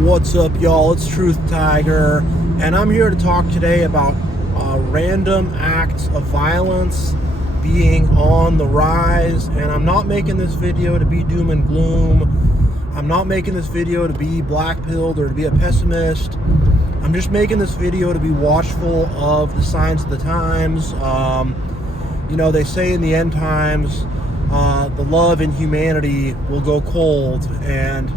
What's up, y'all? It's TruthTiger, and I'm here to talk today about random acts of violence being on the rise. And I'm not making this video to be doom and gloom. I'm not making this video to be black-pilled or to be a pessimist. I'm just making this video to be watchful of the signs of the times. You know, they say in the end times, the love in humanity will go cold, and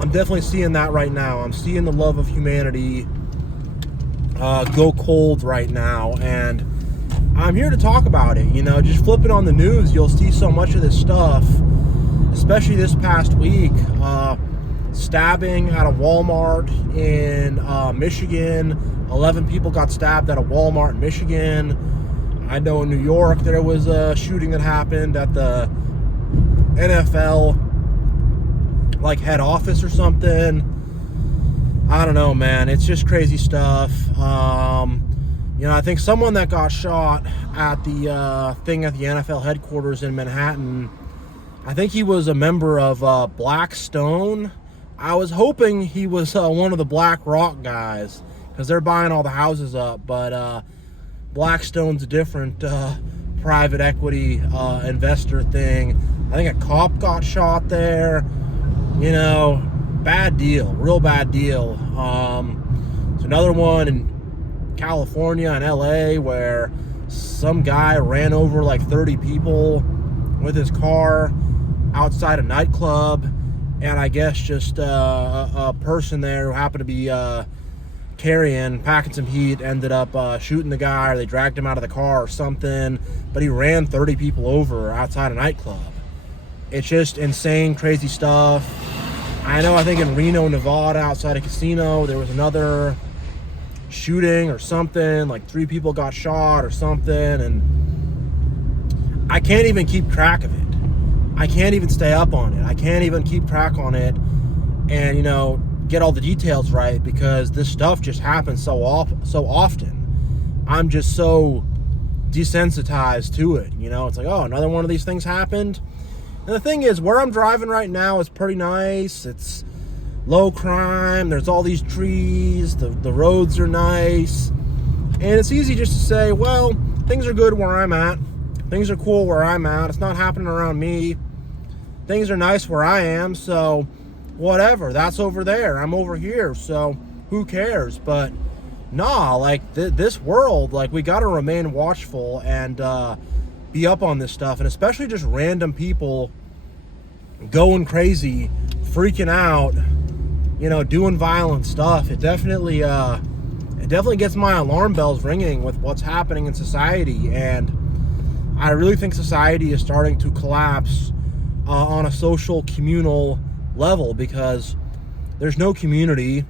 I'm definitely seeing that right now. I'm seeing the love of humanity go cold right now, and I'm here to talk about it. You know, just flip it on the news, you'll see so much of this stuff, especially this past week. Stabbing at a Walmart in Michigan. 11 people got stabbed at a Walmart in Michigan. I know in New York there was a shooting that happened at the NFL like head office or something. I don't know, man. It's just crazy stuff. You know, I think someone that got shot at the thing at the NFL headquarters in Manhattan, I think he was a member of Blackstone. I was hoping he was one of the Black Rock guys, because they're buying all the houses up, but Blackstone's a different private equity investor thing. I think a cop got shot there. You know, bad deal, real bad deal. There's another one in California and LA where some guy ran over like 30 people with his car outside a nightclub, and I guess just a person there who happened to be packing some heat ended up shooting the guy, or they dragged him out of the car or something, but he ran 30 people over outside a nightclub. It's just insane, crazy stuff. I know, I think in Reno, Nevada, outside a casino, there was another shooting or something, like 3 people got shot or something, and I can't even keep track of it. I can't even stay up on it. I can't even keep track on it and, you know, get all the details right, because this stuff just happens so often. I'm just so desensitized to it, you know. It's like, oh, another one of these things happened. And the thing is, where I'm driving right now is pretty nice. It's low crime. There's all these trees. The roads are nice. And it's easy just to say, well, things are good where I'm at. Things are cool where I'm at. It's not happening around me. Things are nice where I am, so whatever. That's over there. I'm over here, so who cares? But nah, like this world, like, we got to remain watchful and be up on this stuff, and especially just random people going crazy, freaking out, you know, doing violent stuff. It definitely gets my alarm bells ringing with what's happening in society, and I really think society is starting to collapse on a social, communal level, because there's no community.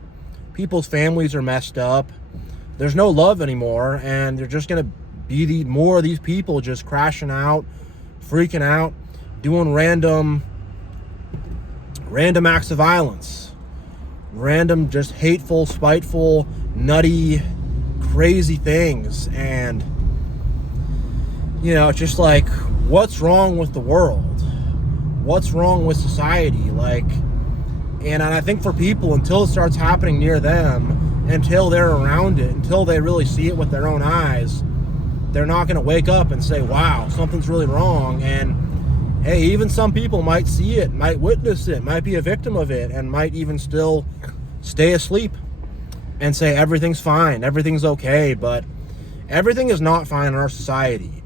People's families are messed up. There's no love anymore, and they're just gonna be more of these people just crashing out, freaking out, doing random acts of violence, random, just hateful, spiteful, nutty, crazy things. And you know, it's just like, what's wrong with the world? What's wrong with society? Like, and I think for people, until it starts happening near them, until they're around it, until they really see it with their own eyes, they're not going to wake up and say, wow, something's really wrong. And hey, even some people might see it, might witness it, might be a victim of it, and might even still stay asleep and say everything's fine, everything's okay. But everything is not fine in our society.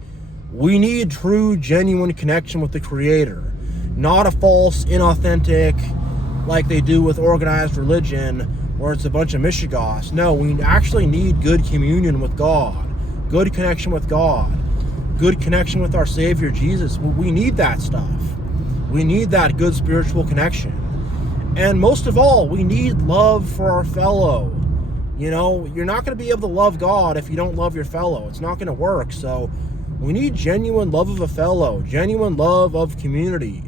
We need true, genuine connection with the Creator, not a false, inauthentic, like they do with organized religion, where it's a bunch of mishigas. No, we actually need good communion with God, good connection with God, good connection with our Savior Jesus. We need that stuff. We need that good spiritual connection. And most of all, we need love for our fellow. You know, you're not going to be able to love God if you don't love your fellow. It's not going to work. So we need genuine love of a fellow, genuine love of community,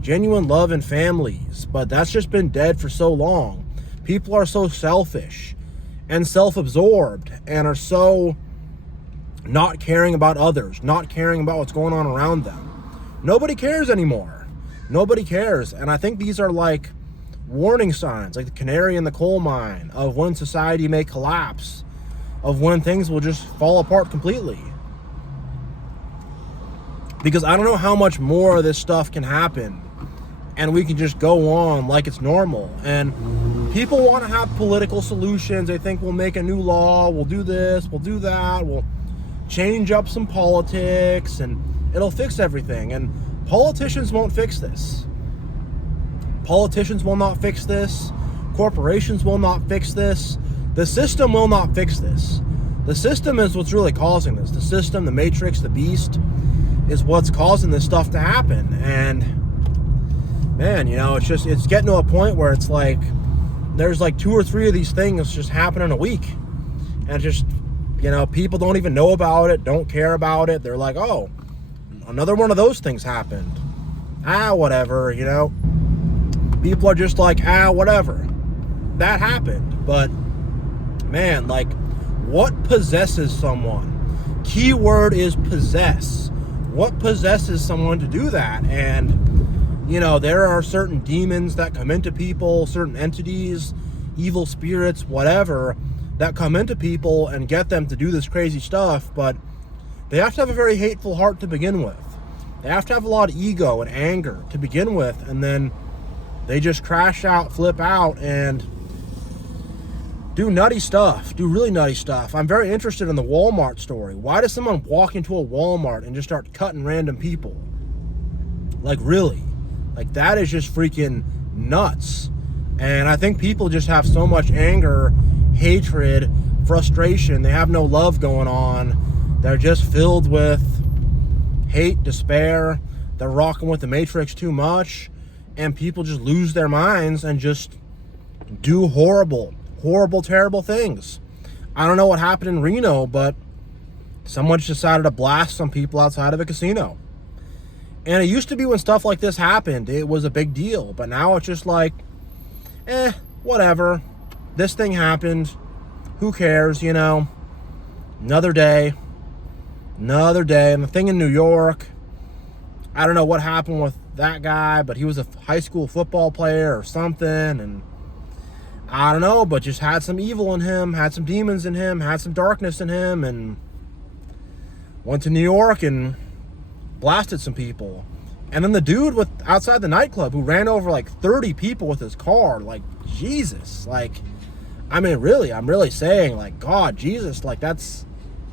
genuine love in families. But that's just been dead for so long. People are so selfish and self-absorbed, and are so not caring about others, not caring about what's going on around them. Nobody cares anymore. Nobody cares. And I think these are like warning signs, like the canary in the coal mine, of when society may collapse, of when things will just fall apart completely. Because I don't know how much more of this stuff can happen and we can just go on like it's normal. And people want to have political solutions. They think we'll make a new law, we'll do this, we'll do that, we'll change up some politics, and it'll fix everything. And politicians won't fix this. Politicians will not fix this. Corporations will not fix this. The system will not fix this. The system is what's really causing this. The system, the matrix, the beast is what's causing this stuff to happen. And man, you know, it's getting to a point where it's like there's like 2 or 3 of these things just happening a week. And just, you know, people don't even know about it, don't care about it. They're like, oh, another one of those things happened. Whatever, you know. People are just like, whatever. That happened. But man, like, what possesses someone? Keyword is possess. What possesses someone to do that? And, you know, there are certain demons that come into people, certain entities, evil spirits, whatever, that come into people and get them to do this crazy stuff. But they have to have a very hateful heart to begin with. They have to have a lot of ego and anger to begin with. And then they just crash out, flip out, and do nutty stuff, do really nutty stuff. I'm very interested in the Walmart story. Why does someone walk into a Walmart and just start cutting random people? Like, really? Like, that is just freaking nuts. And I think people just have so much anger, hatred, frustration. They have no love going on. They're just filled with hate, despair. They're rocking with the Matrix too much. And people just lose their minds and just do horrible, terrible things. I don't know what happened in Reno, but someone just decided to blast some people outside of a casino. And it used to be when stuff like this happened, it was a big deal. But now it's just like, whatever. This thing happened. Who cares, you know? Another day. And the thing in New York, I don't know what happened with that guy, but he was a high school football player or something, and I don't know, but just had some evil in him, had some demons in him, had some darkness in him, and went to New York and blasted some people. And then the dude with outside the nightclub who ran over like 30 people with his car, like, Jesus, like, I mean, really, I'm really saying, like, God, Jesus, like, that's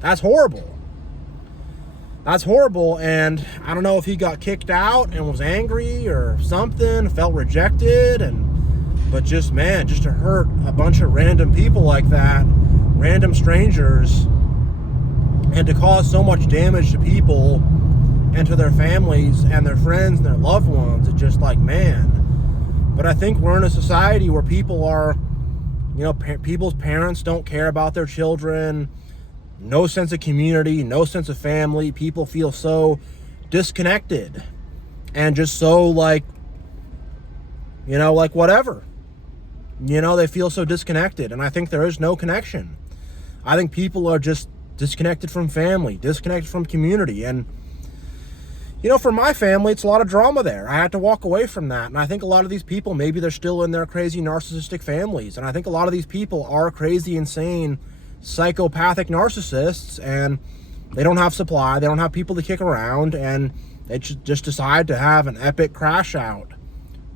horrible. That's horrible. And I don't know if he got kicked out and was angry or something, felt rejected, but just, man, just to hurt a bunch of random people like that, random strangers, and to cause so much damage to people and to their families and their friends and their loved ones, it's just like, man. But I think we're in a society where people are, you know, people's parents don't care about their children. No sense of community, no sense of family. People feel so disconnected and just so like, you know, like whatever. You know, they feel so disconnected. And I think there is no connection. I think people are just disconnected from family, disconnected from community. And, you know, for my family, it's a lot of drama there. I had to walk away from that. And I think a lot of these people, maybe they're still in their crazy narcissistic families. And I think a lot of these people are crazy, insane, psychopathic narcissists, and they don't have supply, they don't have people to kick around, and they just decide to have an epic crash out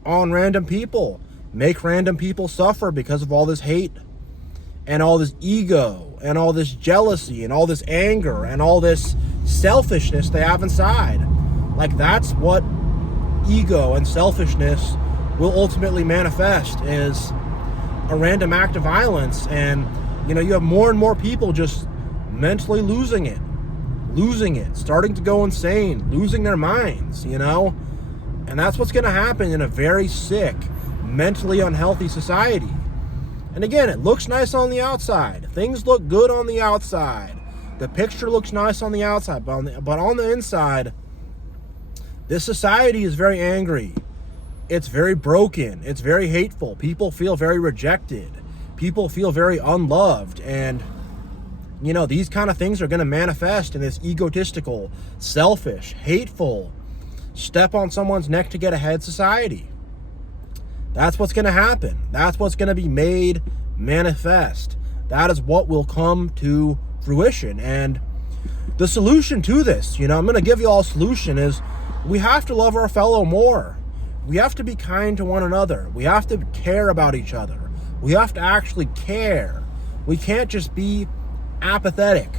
on random people, make random people suffer because of all this hate and all this ego and all this jealousy and all this anger and all this selfishness they have inside. Like, that's what ego and selfishness will ultimately manifest, is a random act of violence. And you know, you have more and more people just mentally losing it, starting to go insane, losing their minds, you know? And that's what's going to happen in a very sick, mentally unhealthy society. And again, it looks nice on the outside. Things look good on the outside. The picture looks nice on the outside, but on the inside, this society is very angry. It's very broken. It's very hateful. People feel very rejected. People feel very unloved, and you know, these kind of things are going to manifest in this egotistical, selfish, hateful, step on someone's neck to get ahead society. That's what's going to happen. That's what's going to be made manifest. That is what will come to fruition. And the solution to this, I'm going to give you all a solution, is we have to love our fellow more. We have to be kind to one another. We have to care about each other. We have to actually care. We can't just be apathetic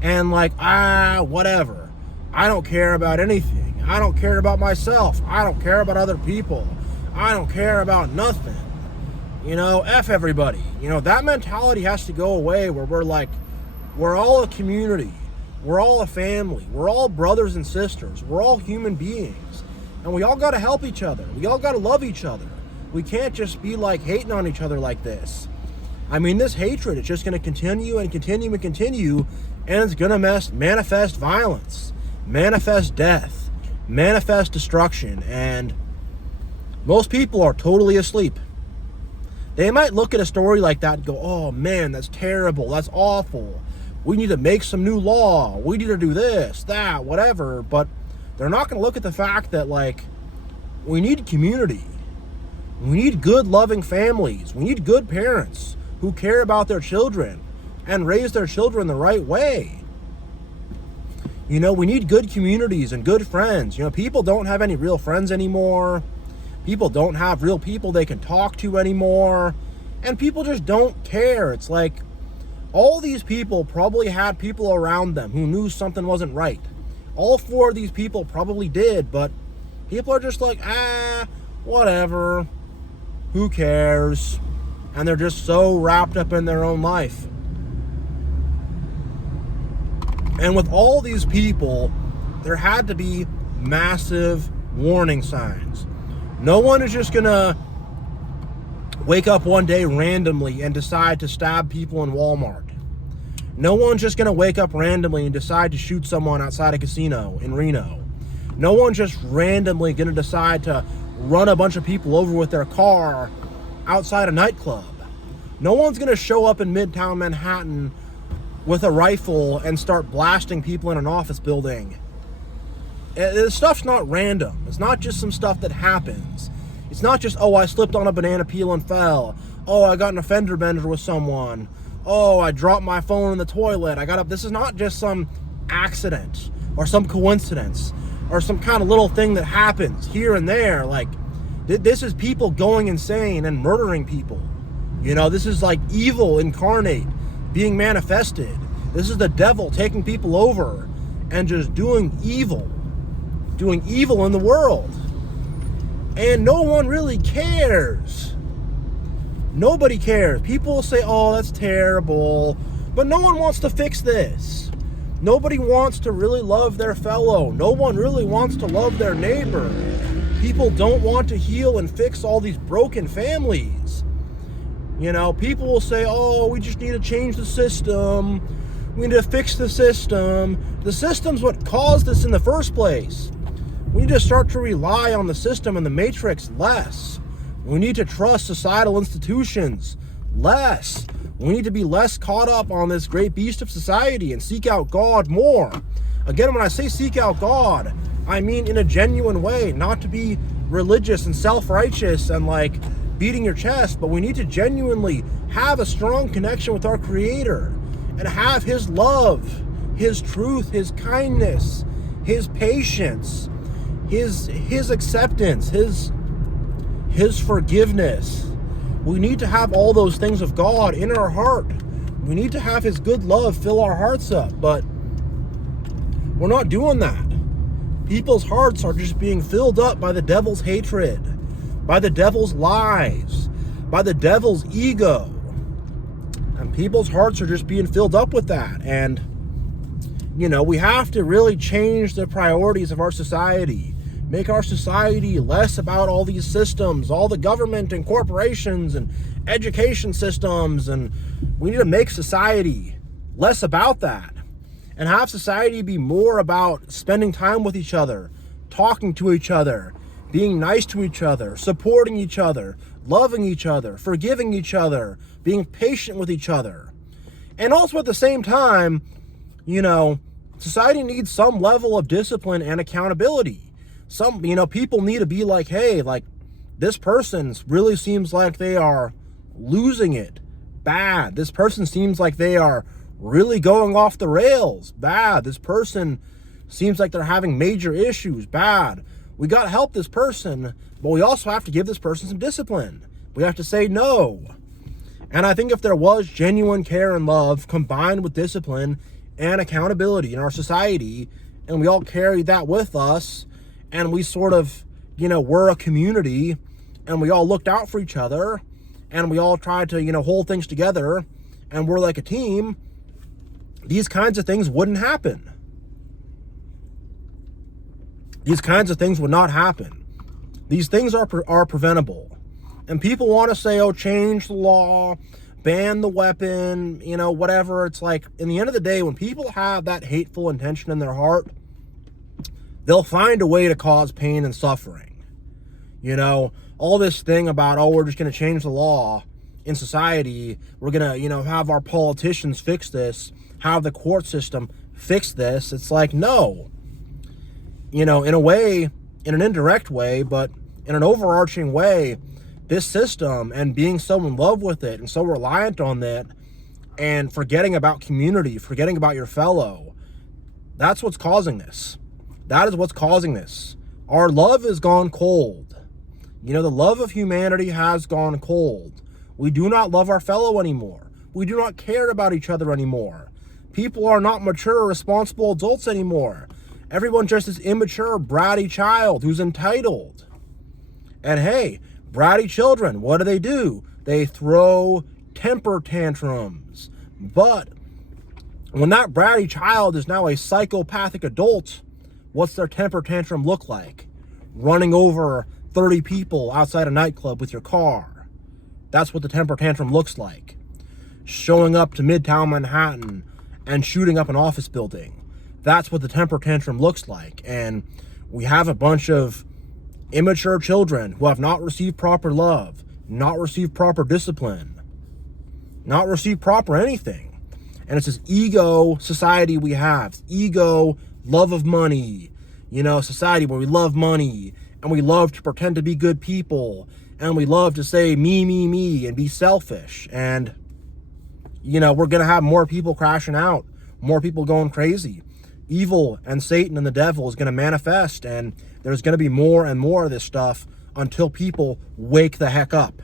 and whatever. I don't care about anything. I don't care about myself. I don't care about other people. I don't care about nothing. F everybody. That mentality has to go away, where we're all a community. We're all a family. We're all brothers and sisters. We're all human beings. And we all got to help each other. We all got to love each other. We can't just be hating on each other like this. This hatred is just going to continue and continue and continue, and it's going to manifest violence, manifest death, manifest destruction. And most people are totally asleep. They might look at a story like that and go, oh man, that's terrible, that's awful. We need to make some new law. We need to do this, that, whatever. But they're not going to look at the fact that we need community. We need good, loving families. We need good parents who care about their children and raise their children the right way. We need good communities and good friends. People don't have any real friends anymore. People don't have real people they can talk to anymore. And people just don't care. It's all these people probably had people around them who knew something wasn't right. All 4 of these people probably did, but people are just whatever. Who cares? And they're just so wrapped up in their own life. And with all these people, there had to be massive warning signs. No one is just going to wake up one day randomly and decide to stab people in Walmart. No one's just going to wake up randomly and decide to shoot someone outside a casino in Reno. No one's just randomly going to decide to run a bunch of people over with their car outside a nightclub. No one's going to show up in Midtown Manhattan with a rifle and start blasting people in an office building. This stuff's not random. It's not just some stuff that happens. It's not just, oh, I slipped on a banana peel and fell. Oh, I got in a fender bender with someone. Oh, I dropped my phone in the toilet. I got up. This is not just some accident or some coincidence or some kind of little thing that happens here and there. This is people going insane and murdering people. This is evil incarnate being manifested. This is the devil taking people over and just doing evil in the world. And no one really cares. Nobody cares. People will say, oh, that's terrible. But no one wants to fix this. Nobody wants to really love their fellow. No one really wants to love their neighbor. People don't want to heal and fix all these broken families. People will say, oh, we just need to change the system. We need to fix the system. The system's what caused this in the first place. We need to start to rely on the system and the matrix less. We need to trust societal institutions less. We need to be less caught up on this great beast of society and seek out God more. Again, when I say seek out God, I mean in a genuine way, not to be religious and self-righteous and beating your chest, but we need to genuinely have a strong connection with our Creator and have His love, His truth, His kindness, His patience, His acceptance, His forgiveness. We need to have all those things of God in our heart. We need to have His good love fill our hearts up, but we're not doing that. People's hearts are just being filled up by the devil's hatred, by the devil's lies, by the devil's ego. And people's hearts are just being filled up with that. And, we have to really change the priorities of our society. Make our society less about all these systems, all the government and corporations and education systems. And we need to make society less about that and have society be more about spending time with each other, talking to each other, being nice to each other, supporting each other, loving each other, forgiving each other, being patient with each other. And also at the same time, society needs some level of discipline and accountability. People need to be hey, This person really seems like they are losing it. Bad. This person seems like they are really going off the rails. Bad. This person seems like they're having major issues. Bad. We got to help this person, but we also have to give this person some discipline. We have to say no. And I think if there was genuine care and love combined with discipline and accountability in our society, and we all carried that with us, and we sort of, we're a community, and we all looked out for each other, and we all tried to, hold things together, and we're like a team, these kinds of things wouldn't happen. These kinds of things would not happen. These things are preventable. And people want to say, oh, change the law, ban the weapon, whatever. It's like, in the end of the day, when people have that hateful intention in their heart, they'll find a way to cause pain and suffering. All this thing about, oh, we're just going to change the law in society. We're going to, have our politicians fix this, have the court system fix this. It's like, no. In a way, in an indirect way, but in an overarching way, this system and being so in love with it and so reliant on it and forgetting about community, forgetting about your fellow, that's what's causing this. That is what's causing this. Our love has gone cold. The love of humanity has gone cold. We do not love our fellow anymore. We do not care about each other anymore. People are not mature, responsible adults anymore. Everyone just is immature, bratty child who's entitled. And hey, bratty children, what do? They throw temper tantrums. But when that bratty child is now a psychopathic adult, what's their temper tantrum look like? Running over 30 people outside a nightclub with your car. That's what the temper tantrum looks like. Showing up to Midtown Manhattan and shooting up an office building. That's what the temper tantrum looks like. And we have a bunch of immature children who have not received proper love, not received proper discipline, not received proper anything. And it's this ego society we have. Ego, love of money, society where we love money and we love to pretend to be good people and we love to say me, and be selfish. And, we're going to have more people crashing out, more people going crazy. Evil and Satan and the devil is going to manifest, and there's going to be more and more of this stuff until people wake the heck up.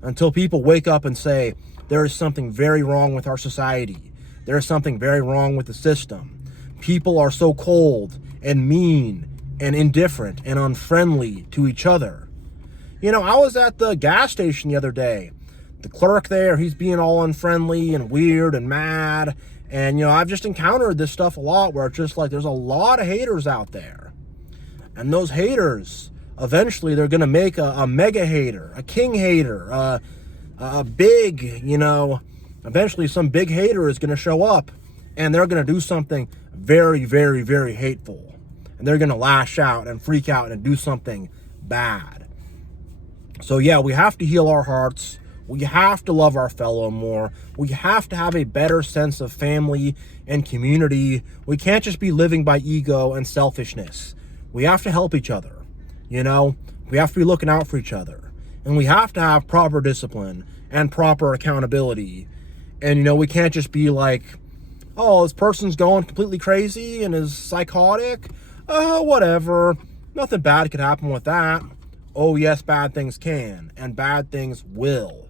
Until people wake up and say, there is something very wrong with our society. There is something very wrong with the system. People are so cold and mean and indifferent and unfriendly to each other. I was at the gas station the other day. The clerk there, he's being all unfriendly and weird and mad. And, I've just encountered this stuff a lot where it's just like there's a lot of haters out there. And those haters, eventually they're going to make a mega hater, a king hater, a big, eventually some big hater is going to show up and they're going to do something very, very, very hateful. And they're going to lash out and freak out and do something bad. So yeah, we have to heal our hearts. We have to love our fellow more. We have to have a better sense of family and community. We can't just be living by ego and selfishness. We have to help each other. We have to be looking out for each other. And we have to have proper discipline and proper accountability. And, we can't just be like, oh, this person's going completely crazy and is psychotic. Whatever. Nothing bad could happen with that. Oh, yes, bad things can. And bad things will.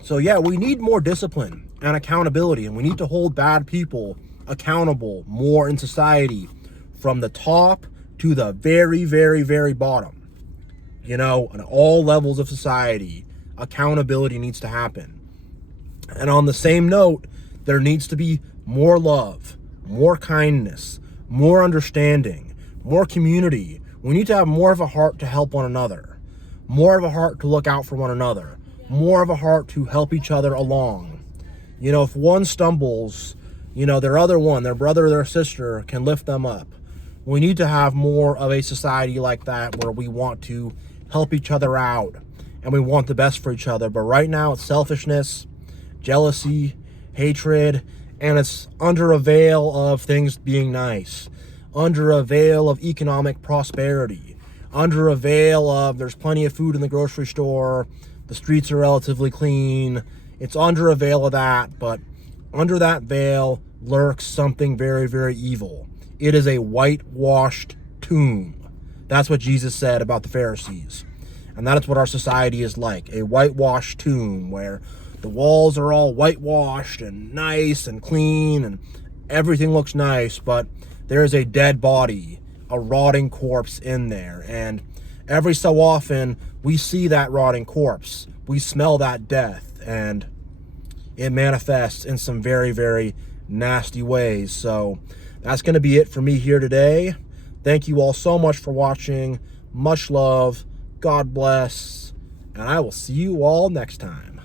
So yeah, we need more discipline and accountability, and we need to hold bad people accountable more in society, from the top to the very, very, very bottom. On all levels of society, accountability needs to happen. And on the same note, there needs to be more love, more kindness, more understanding, more community. We need to have more of a heart to help one another, more of a heart to look out for one another, more of a heart to help each other along. If one stumbles, their other one, their brother or their sister can lift them up. We need to have more of a society like that where we want to help each other out and we want the best for each other. But right now it's selfishness, jealousy, hatred, and it's under a veil of things being nice, under a veil of economic prosperity, under a veil of there's plenty of food in the grocery store, the streets are relatively clean. It's under a veil of that, but under that veil lurks something very, very evil. It is a whitewashed tomb. That's what Jesus said about the Pharisees. And that is what our society is like, a whitewashed tomb where the walls are all whitewashed and nice and clean and everything looks nice, but there is a dead body, a rotting corpse in there. And every so often we see that rotting corpse. We smell that death, and it manifests in some very, very nasty ways. So that's going to be it for me here today. Thank you all so much for watching. Much love. God bless. And I will see you all next time.